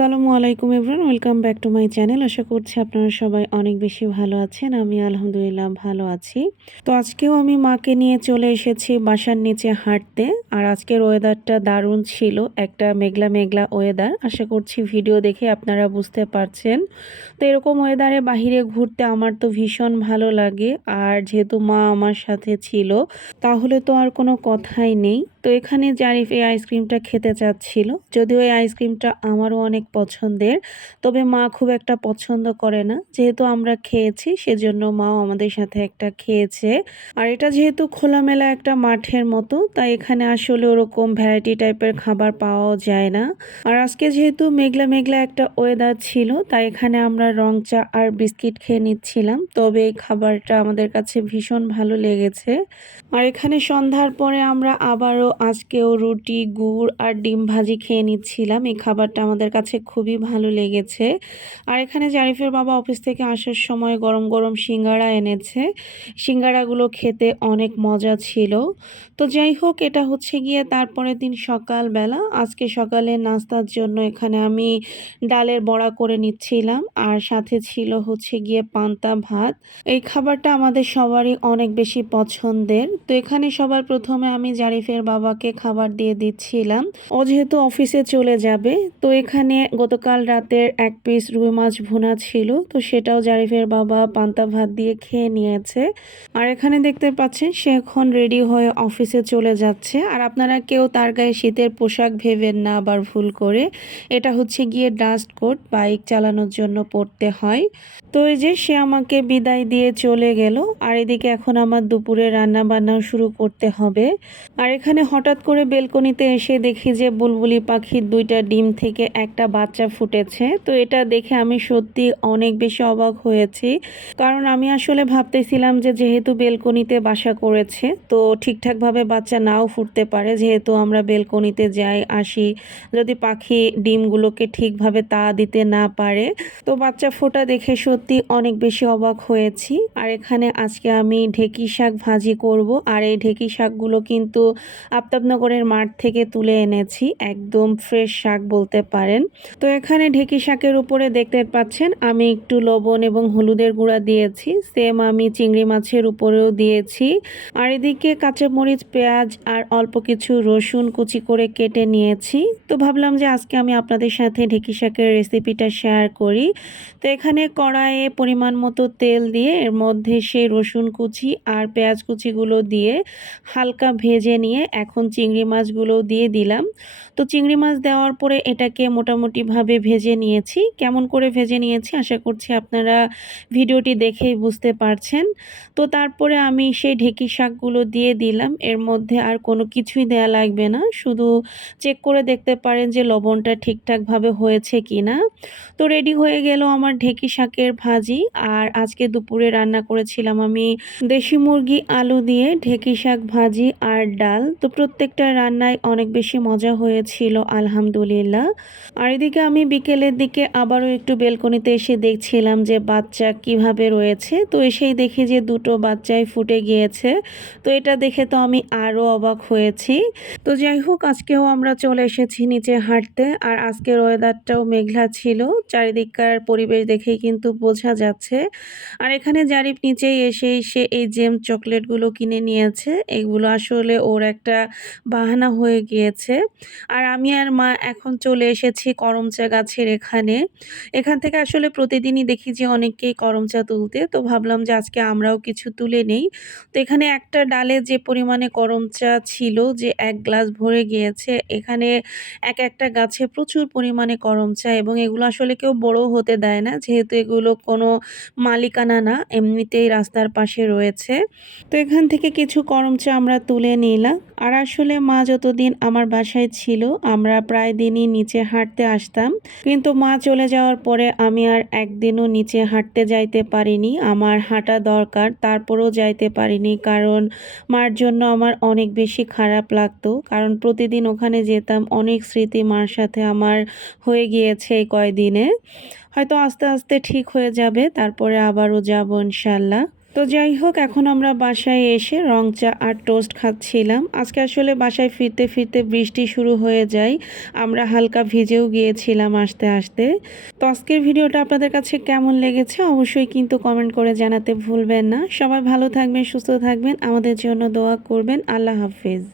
আসসালামু আলাইকুম everyone welcome back to my channel. আশা করছি আপনারা সবাই অনেক বেশি ভালো আছেন, আমি আলহামদুলিল্লাহ ভালো আছি। তো আজকেও আমি মাকে নিয়ে চলে এসেছি বাসার নিচে হাঁটতে, আর আজকের ওয়েদারটা দারুণ ছিল, একটা মেঘলা মেঘলা ওয়েদার। আশা করছি ভিডিও দেখে আপনারা বুঝতে পারছেন। তো এরকম ওয়েদারে বাহিরে ঘুরতে আমার তো ভীষণ ভালো লাগে, আর যেহেতু মা আমার সাথে ছিল, তাহলে তো আর কোনো কথাই নেই। তো এখানে জারিফ এই আইসক্রিমটা খেতে চাচ্ছিল। যদিও এই আইসক্রিমটা আমারও অনেক পছন্দের, তবে মা খুব একটা পছন্দ করে না। যেহেতু আমরা খেয়েছি, সেজন্য মাও আমাদের সাথে একটা খেয়েছে। আর এটা যেহেতু খোলামেলা একটা মাঠের মতো, তাই এখানে আসলে ওরকম ভ্যারাইটি টাইপের খাবার পাওয়াও যায় না। আর আজকে যেহেতু মেঘলা মেঘলা একটা ওয়েদার ছিল, তাই এখানে আমরা রং চা আর বিস্কিট খেয়ে নিচ্ছিলাম। তবে এই খাবারটা আমাদের কাছে ভীষণ ভালো লেগেছে। আর এখানে সন্ধ্যার পরে আমরা আবারও আজকেও রুটি, গুড় আর ডিম ভাজি খেয়ে নিচ্ছিলাম। এই খাবারটা আমাদের কাছে খুবই ভালো লেগেছে। আর এখানে জারিফের বাবা অফিস থেকে আসার সময় গরম গরম সিঙ্গারা এনেছে। সিঙ্গারাগুলো খেতে অনেক মজা ছিল। তো যাই হোক, এটা হচ্ছে গিয়ে তারপরের দিন সকালবেলা। আজকে সকালে নাস্তার জন্য এখানে আমি ডালের বড়া করে নিচ্ছিলাম। আর সাথে ছিল হচ্ছে গিয়ে পান্তা ভাত। এই খাবারটা আমাদের সবারই অনেক বেশি পছন্দের। তো এখানে সবার প্রথমে আমি জারিফের বাবাকে খাবার দিয়ে দিচ্ছিলাম। ও যেহেতু অফিসে চলে যাবে, তো এখানে গতকাল রাতের এক পিস রুই মাছ ভুনা ছিল, তো সেটাও জারিফের বাবা পান্তা ভাত দিয়ে খেয়ে নিয়েছে। আর এখানে দেখতে পাচ্ছেন, সে এখন রেডি হয়ে অফিসে চলে যাচ্ছে। আর আপনারা কেউ তার গায়ে শীতের পোশাক ভেবেন না আবার ভুল করে। এটা হচ্ছে গিয়ে ডাস্ট কোট, বাইক চালানোর জন্য পড়তে হয়। তো এই যে সে আমাকে বিদায় দিয়ে চলে গেল। আর এদিকে এখন আমার দুপুরে রান্না বান্নাও শুরু করতে হবে। আর এখানে হঠাৎ করে বেলকনিতে এসে দেখি যে বুলবুলি পাখির দুইটা ডিম থেকে একটা বাচ্চা ফুটেছে। তো এটা দেখে আমি সত্যি অনেক বেশি অবাক হয়েছি। কারণ আমি আসলে ভাবতেছিলাম যে যেহেতু বেলকনিতে বাসা করেছে, তো ঠিকঠাকভাবে বাচ্চা নাও ফুটতে পারে। যেহেতু আমরা বেলকনিতে যাই, আসি, যদি পাখি ডিমগুলোকে ঠিকভাবে তা দিতে না পারে, তো বাচ্চা ফোটা দেখে সত্যি অনেক বেশি অবাক হয়েছি। আর এখানে আজকে আমি ঢেকি শাক ভাজি করব। আর এই ঢেকি শাকগুলো কিন্তু আফতাবনগরের মাঠ থেকে তুলে এনেছি, একদম ফ্রেশ শাক বলতে পারেন। তো এখানে ঢেকি শাকের উপরে দেখতে পাচ্ছেন, আমি একটু লবণ এবং হলুদের গুঁড়া দিয়েছি সেম আমি চিংড়ি মাছের উপরেও দিয়েছি। আর এদিকে কাঁচামরিচ পেঁয়াজ আর অল্প কিছু রসুন কুচি করে কেটে নিয়েছি। তো ভাবলাম যে আজকে আমি আপনাদের সাথে ঢেকি শাকের রেসিপিটা শেয়ার করি। তো এখানে কড়াইয়ে পরিমাণ মতো তেল দিয়ে, এর মধ্যে সেই রসুন কুচি আর পেঁয়াজ কুচিগুলো দিয়ে হালকা ভেজে নিয়ে এখন চিংড়ি মাছগুলো দিয়ে দিলাম। তো চিংড়ি মাছ দেওয়ার পরে এটাকে মোটামুটিভাবে ভেজে নিয়েছি। কেমন করে ভেজে নিয়েছি আশা করছি আপনারা ভিডিওটি দেখেই বুঝতে পারছেন। তো তারপরে আমি সেই ঢেকি শাকগুলো দিয়ে দিলাম। এর মধ্যে আর কোনো কিছুই দেয়া লাগবে না। শুধু চেক করে দেখতে পারেন যে লবণটা ঠিকঠাকভাবে হয়েছে কি না তো রেডি হয়ে গেল আমার ঢেকি শাকের ভাজি। আর আজকে দুপুরে রান্না করেছিলাম আমি দেশি মুরগি আলু দিয়ে ঢেকি শাক ভাজি আর ডাল। তো প্রত্যেকটা রান্নায় অনেক বেশি মজা হয়েছিল, আলহামদুলিল্লাহ। আর এদিকে আমি বিকেলের দিকে আবারও একটু বেলকনিতে এসে দেখছিলাম যে বাচ্চা কীভাবে রয়েছে। তো এসেই দেখি যে দুটো বাচ্চাই ফুটে গিয়েছে। তো এটা দেখে তো আমি আরও অবাক হয়েছি। তো যাই হোক, আজকেও আমরা চলে এসেছি নিচে হাঁটতে। আর আজকের ওয়েদারটাও মেঘলা ছিল। চারিদিককার পরিবেশ দেখেই কিন্তু বোঝা যাচ্ছে। আর এখানে জারিফ নিচেই এসে সে এই জেম চকলেটগুলো কিনে নিয়েছে। এগুলো আসলে ওর একটা বাহানা হয়ে গিয়েছে। আর আমি আর মা এখন চলে এসেছি করমচা গাছের এখানে। এখান থেকে আসলে প্রতিদিনই দেখি যে অনেকেই করমচা তুলতে। তো ভাবলাম যে আজকে আমরাও কিছু তুলে নেই। তো এখানে একটা ডালে যে পরিমাণে করমচা ছিল যে এক গ্লাস ভরে গিয়েছে, এখানে এক একটা গাছে প্রচুর পরিমাণে করমচা এবং এগুলো আসলে কেউ বড় হতে দেয় না, যেহেতু এগুলো কোনো মালিকানা না, এমনিতেই রাস্তার পাশে রয়েছে। তো এখান থেকে কিছু করমচা আমরা তুলে নিলাম। আর আসলে মা যতদিন আমার বাসায় ছিল, আমরা প্রায় দিনই নিচে হাঁটতে আসতাম। কিন্তু মা চলে যাওয়ার পরে আমি আর একদিনও নিচে হাঁটতে যাইতে পারিনি। আমার হাঁটা দরকার, তারপরেও যাইতে পারিনি কারণ মার জন্য আমার অনেক বেশি খারাপ লাগতো। কারণ প্রতিদিন ওখানে যেতাম, অনেক স্মৃতি মার সাথে আমার হয়ে গিয়েছে এই কয়দিনে। হয়তো আস্তে আস্তে ঠিক হয়ে যাবে, তারপরে আবারও যাব ইনশাল্লাহ। তো যাই হোক, এখন আমরা বাসায় এসে রং চা আর টোস্ট খাচ্ছিলাম। আজকে আসলে বাসায় ফিরতে ফিরতে বৃষ্টি শুরু হয়ে যায়। আমরা হালকা ভিজেও গিয়েছিলাম আসতে আসতে। তো আজকের ভিডিওটা আপনাদের কাছে কেমন লেগেছে অবশ্যই কিন্তু কমেন্ট করে জানাতে ভুলবেন না। সবাই ভালো থাকবেন, সুস্থ থাকবেন। আমাদের জন্য দোয়া করবেন। আল্লাহ হাফিজ।